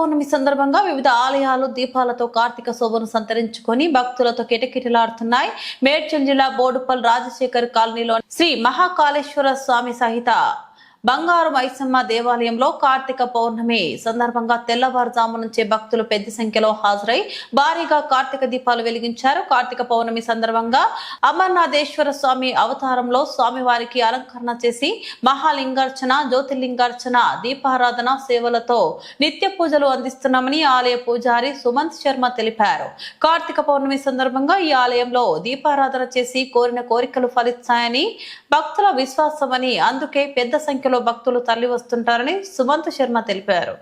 పౌర్ణమి సందర్భంగా వివిధ ఆలయాలు దీపాలతో కార్తీక శోభను సంతరించుకొని భక్తులతో కిటకిటలాడుతున్నాయి. మేడ్చల్ జిల్లా బోడుపల్ రాజశేఖర్ కాలనీలో శ్రీ మహాకాళేశ్వర స్వామి సహిత బంగారు మైసమ్మ దేవాలయంలో కార్తీక పౌర్ణమి సందర్భంగా తెల్లవారుజాము నుంచే భక్తులు పెద్ద సంఖ్యలో హాజరై భారీగా కార్తీక దీపాలు వెలిగించారు. కార్తీక పౌర్ణమి సందర్భంగా అమర్నాథేశ్వర స్వామి అవతారంలో స్వామివారికి అలంకరణ చేసి మహాలింగార్చన, జ్యోతిర్లింగార్చన, దీపారాధన సేవలతో నిత్య పూజలు అందిస్తున్నామని ఆలయ పూజారి సుమంత్ శర్మ తెలిపారు. కార్తీక పౌర్ణమి సందర్భంగా ఈ ఆలయంలో దీపారాధన చేసి కోరిన కోరికలు ఫలిస్తాయని భక్తుల విశ్వాసమని, అందుకే పెద్ద సంఖ్యలో భక్తులు తరలి వస్తుంటారని సుమంత్ శర్మ తెలిపారు.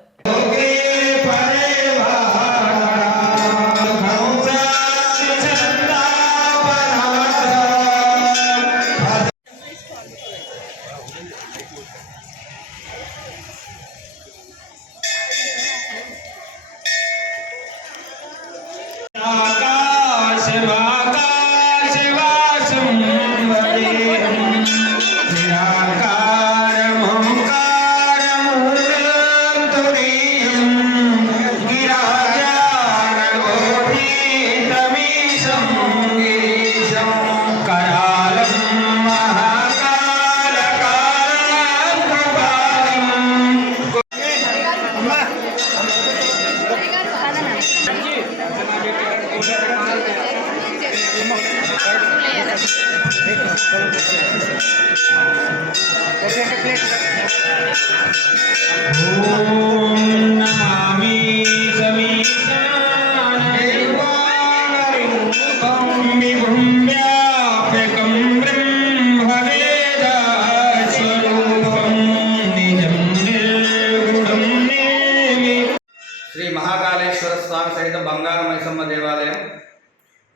శ్రీ మహాకాళేశ్వర స్వామి సహిత బంగారు మైసమ్మ దేవాలయం,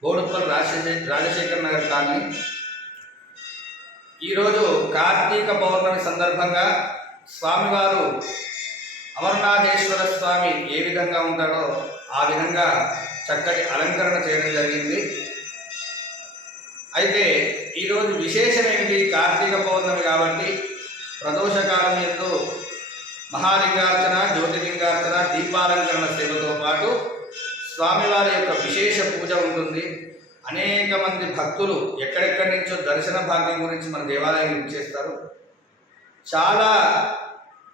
బోడుపల్ రాజశేఖర్ నగర్ కాలనీ. ఈరోజు కార్తీక పౌర్ణమి సందర్భంగా స్వామివారు అమర్నాథేశ్వర స్వామి ఏ విధంగా ఉంటాడో ఆ విధంగా చక్కటి అలంకరణ చేయడం జరిగింది. అయితే ఈరోజు విశేషం ఏమిటి? కార్తీక పౌర్ణమి కాబట్టి ప్రదోషకాలం ఎందు మహాలింగార్చన, జ్యోతిర్లింగార్చన, దీపాలంకరణ సేవతో పాటు స్వామివారి యొక్క విశేష పూజ ఉంటుంది. అనేక మంది భక్తులు ఎక్కడెక్కడి నుంచో దర్శన భాగ్యం గురించి మన దేవాలయానికి చేస్తారు. చాలా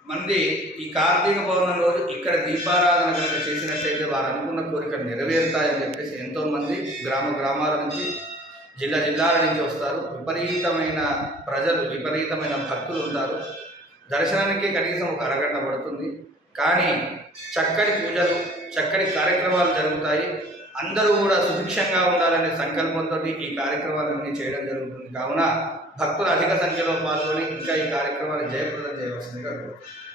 మంది ఈ కార్తీక పౌర్ణమి రోజు ఇక్కడ దీపారాధన కనుక చేసినట్లయితే వారు అనుకున్న కోరికలు నెరవేరుతాయని చెప్పేసి ఎంతోమంది గ్రామాల నుంచి, జిల్లాల నుంచి వస్తారు. విపరీతమైన ప్రజలు, విపరీతమైన భక్తులు ఉంటారు. దర్శనానికి కనీసం ఒక అరగంట పడుతుంది. కానీ చక్కటి పూజలు, చక్కటి కార్యక్రమాలు జరుగుతాయి. అందరూ కూడా సుభిక్షంగా ఉండాలనే సంకల్పంతో ఈ కార్యక్రమాలన్నీ చేయడం జరుగుతుంది. కావున భక్తులు అధిక సంఖ్యలో పాల్గొని ఇంకా ఈ కార్యక్రమాన్ని జయప్రదం చేయవలసిందిగా కోరుతున్నాను.